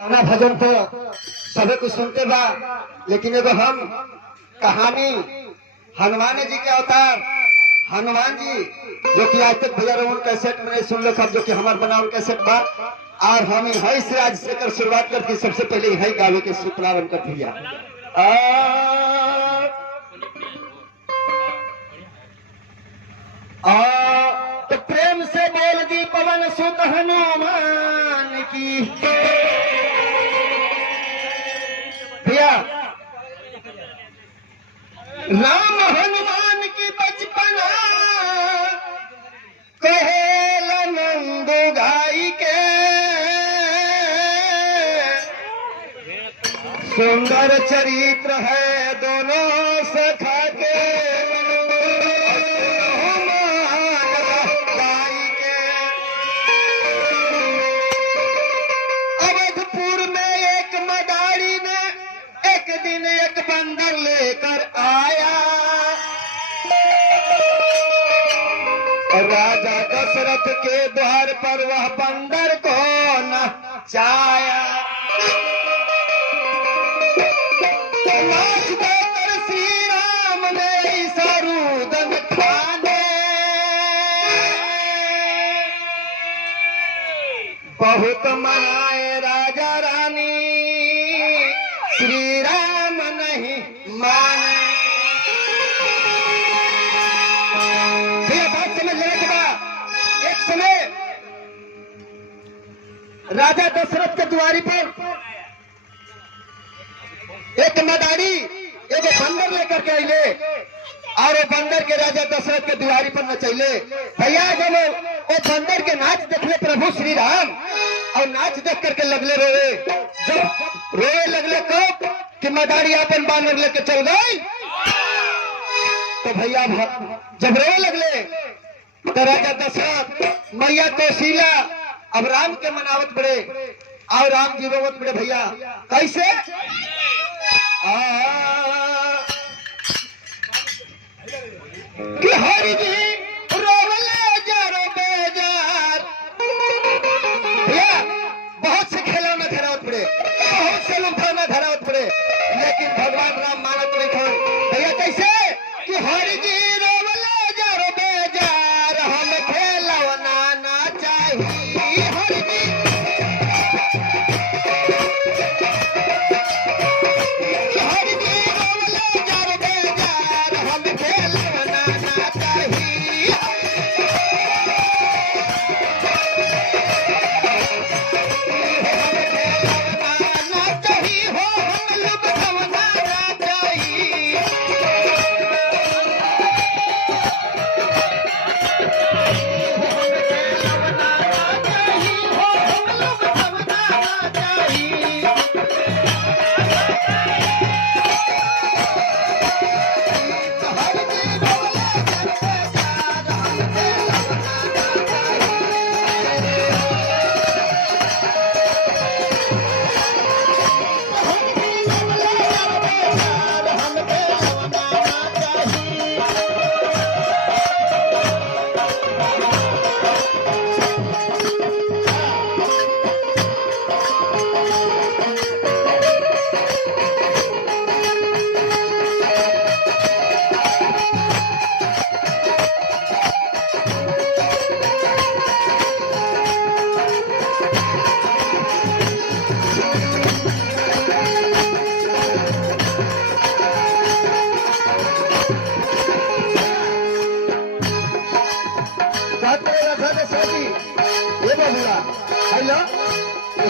गाना भजन तो सभी कुछ सुनते बा, लेकिन एगो हम कहानी हनुमान जी के अवतार हनुमान जी जो कि आज तक भैया रोहन कैसेट में सुन लो, जो कि हमारे बनावल कैसेट बा। और हम यही से आज से कर शुरुआत करके सबसे पहले यही गावे के प्रारंभ कर दिया। तो प्रेम से बोल दी पवन सुत हनुमान की भैया। राम हनुमान की बचपना कहेला नंदू गाई के, सुंदर चरित्र है दोनों सखा के, एक बंदर लेकर आया और राजा दशरथ के द्वार पर वह बंदर को नचाया। नाच देकर श्री राम ने सरूदन खाने, बहुत मनाए राजा रानी, श्री राम नहीं माने। बात समझ लेने के बाद एक समय राजा दशरथ के द्वारी पर एक मदारी एक बंदर लेकर के अले और वो बंदर के राजा दशरथ के द्वारी पर नचैले। भैया जब वो बंदर के नाच देखले प्रभु श्री राम और नाच देख करके लगले रोए। जब रोए लगले कब कि मदारी अपन बानर लेके चल गई, तो भैया जब रोए लगले तो राजा दशरथ मैया कौशल्या अब राम के मनावत बड़े और राम जी रोवत बड़े। भैया कैसे कि हरि जी रोवले जारो बेजार। भैया बहुत से खिलौना धरावत पड़े, बहुत से लुभावना धरावत पड़े, लेकिन भगवान राम मानत नहीं थे। भैया कैसे कि हरि जी रोवले जारो बेजार, हम खिलौना ना चाहिए। हरि जी हरि जी रोवले जारो बेजार, हम खिलौना ना चाहिए।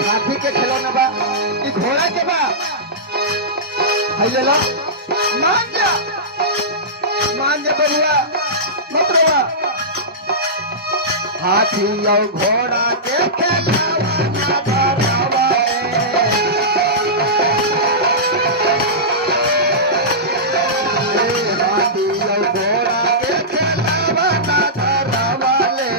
हाथी के खिलौना बा, घोड़ा के बा, मान जा बबुआ मत रोवा। हाथी और घोड़ा के खिलौना धरावा, हाथी और घोड़ा के खिलौना धरावा ले।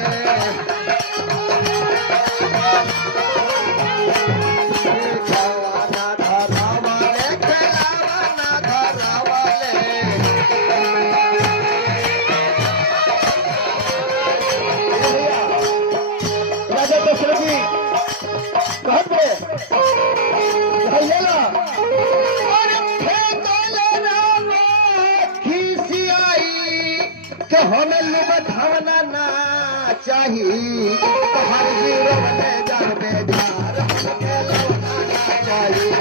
चाहिए हर जीरो में जब बेजार हमके लौना ना चाहिए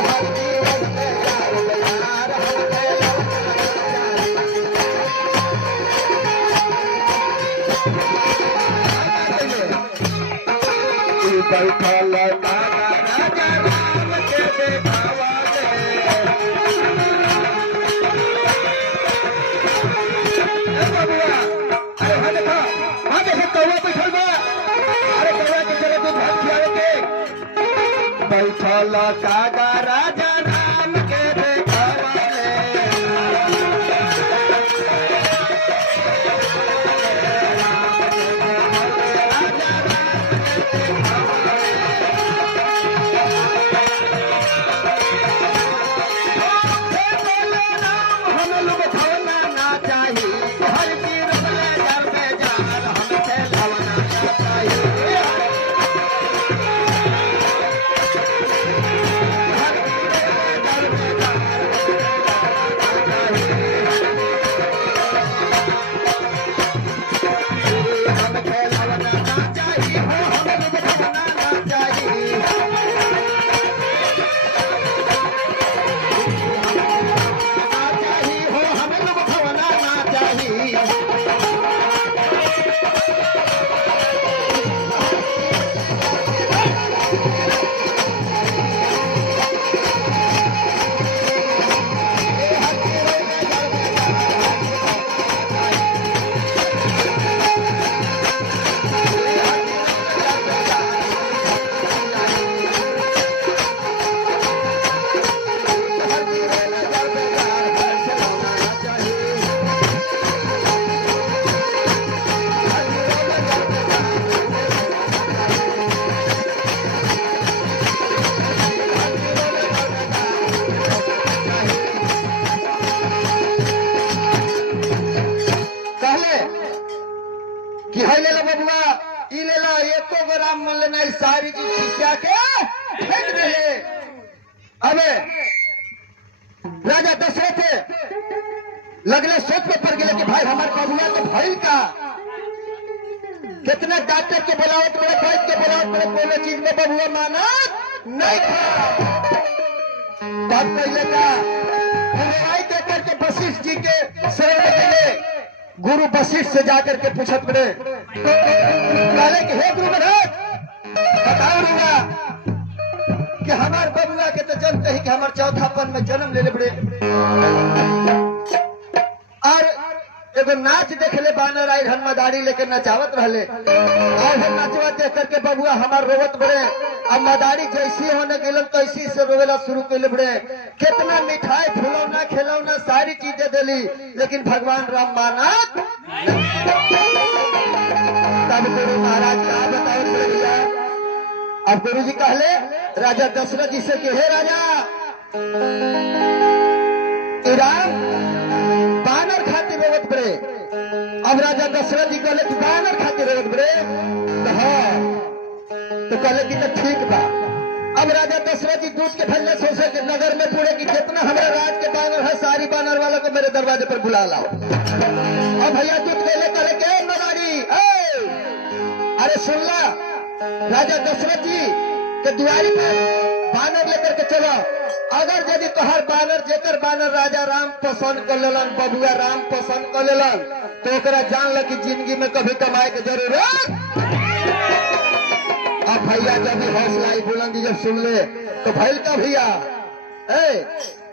हर जीवन में जब बेजार हमके लौना ना चाहिए बैठल राजा राम के देखावा बैठल कागा राजा राम के देखावा हम लोग भवना ना चाहिए हर चीज में घर में जार हमसे भवना ना चाहिए कि है ले ला बबुआ ई ले ला एको गो राम मन लेना सारी चीज खिसिया के फेंक दे अबे राजा दशरथ लगले सोच पे पड़ गए कि भाई हमारे बबुआ तो भइल का कितने डॉक्टर के बुलावत बड़े बैठ के बुलावत बड़े कोनो चीज में बबुआ माना नहीं था तब पहले का लड़ाई देकर के वशिष्ठ जी के शरण में गए गुरु वशिष्ठ से जाकर के पूछत बड़े कहले कि हे गुरु महाराज बताओ रूंगा कि हमार बबुआ के तो जनते ही कि हमार चौथापन में जन्म ले बड़े और एगो नाच देखले बानर आई मदारी लेकर नचावत रहले और नचवा देख करके बबुआ हमार रोवत बड़े अब मदारी जैसी होने गेलन तैसी से रोवेला शुरू कैले बड़े कितना मिठाई फुलौना खिलौना सारी चीजें दिली लेकिन भगवान राम माना तब गुरु महाराज क्या बताओ भैया अब गुरु जी कहले राजा दशरथ जी से कि हे राजा राम बानर खातिर रोवत बड़े अब राजा दशरथ जी कहले कि बानर खातिर रोवत बड़े तो कहले कि तो ठीक बा अब राजा दशरथ जी दूध के फैलने सोचे कि नगर में पूरे की जितना हमारे राज के बानर है सारी बानर वालों को मेरे दरवाजे पर बुला लाओ अब भैया दूध कहले कहले के मदारी अरे सुन ला राजा दशरथ जी के दुआरी पर बानर लेकर के चलो अगर यदि तोहर बानर जेकर बानर राजा राम पसंद कर लेलन बबुआ राम पसंद कर लेलन तो ओकरा जान ल कि जिंदगी में कभी कमाए के जरूरत अब भैया जब हौसला बुलंदी जब सुन ले तो भैल का भैया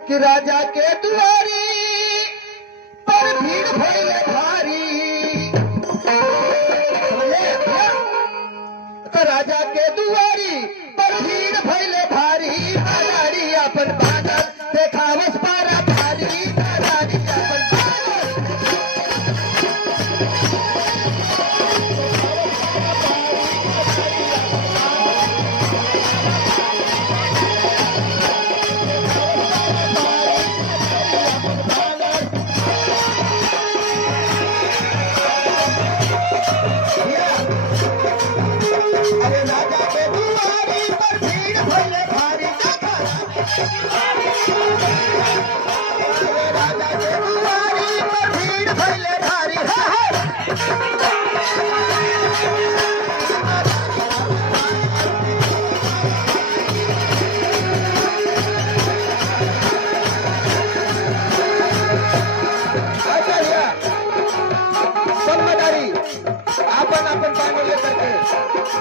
कि राजा के दुआरी पर भीड़ भइले भारी तो राजा के दुआरी पर भीड़ भइले भारी मदारी अपन बानर देखावस पारा भारी मदारी अपन अरे राजा के दुआरी पर भीड़ भइले भारी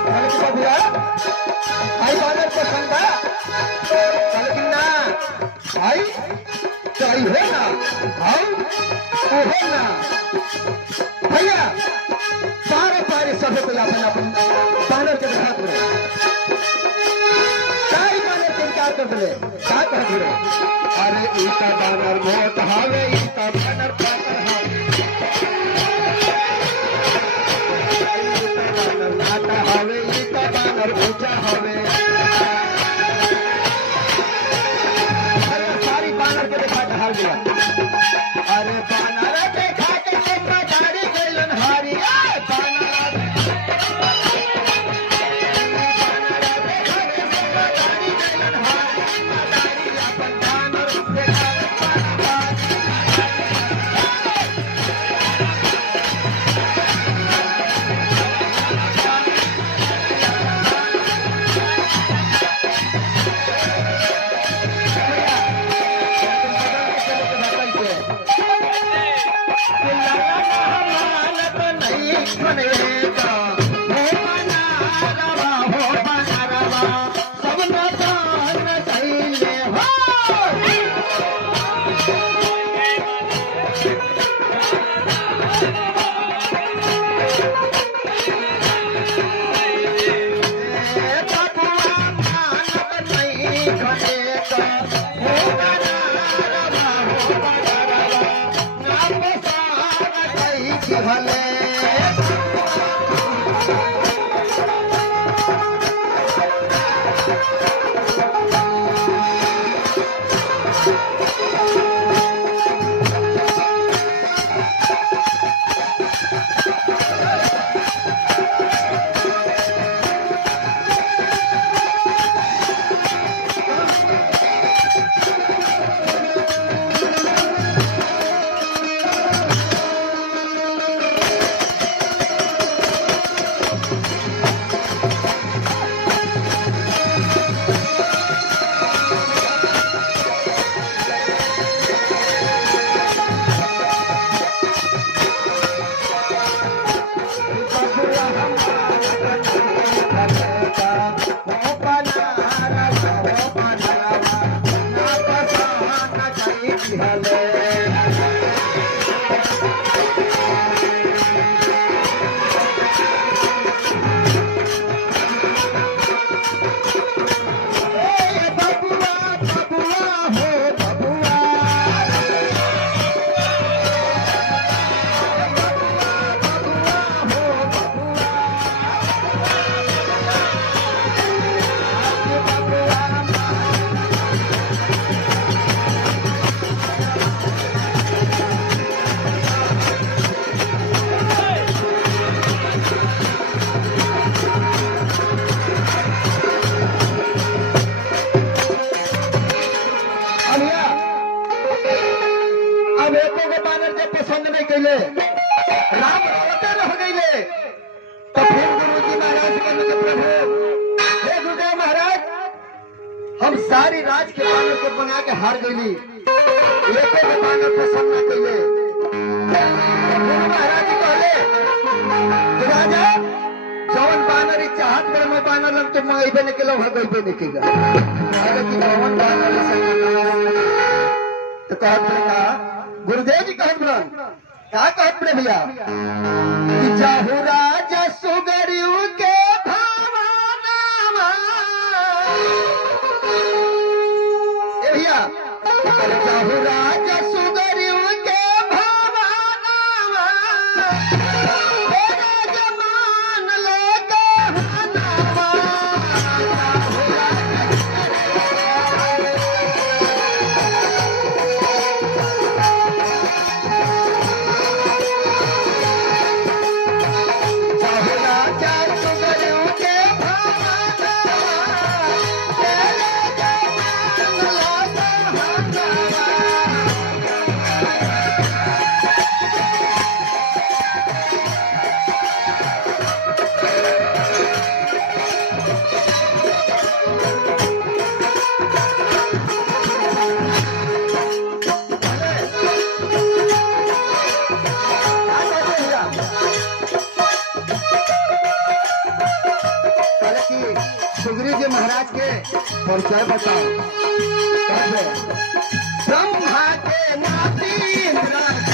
भैया भाई बानर पसंद है लेकिन ना भाई चाही हो ना भाई हो ना भैया सारे पारे सब कोई अपन अपन बानर के देखा पड़े सारी बानर के इनकार कर दे क्या कह दे अरे इनका बानर बहुत हावे इनका बानर पाकर हावे नाटा हावे इनका बानर ऊंचा हावे अरे सारी बानर के देखा ढाल दिया अरे बानर देखा के देखा गाड़ी गइलन हारी राम रोते रह गए तो फिर गुरुजी महाराज कहने प्रभु हे गुरुदेव महाराज हम सारी राज के बानर को बना के हार गई एक बानर पसंद न कैले गुरु महाराज जी कहले राजा जौन बानर चाहत पर मैं बानर लग तो मंगेबे नहीं केलो भगेबे नहीं केगा महाराज जी जौन बानर तो कहत गुरुदेव जी कहत क्या कहते भैया चाहू राजा सुगरियू के भैया चाहू राजा सुगरियू के जमान ले राजा परिचय बताओ। कैसे? ब्रह्मा के नाती इंद्र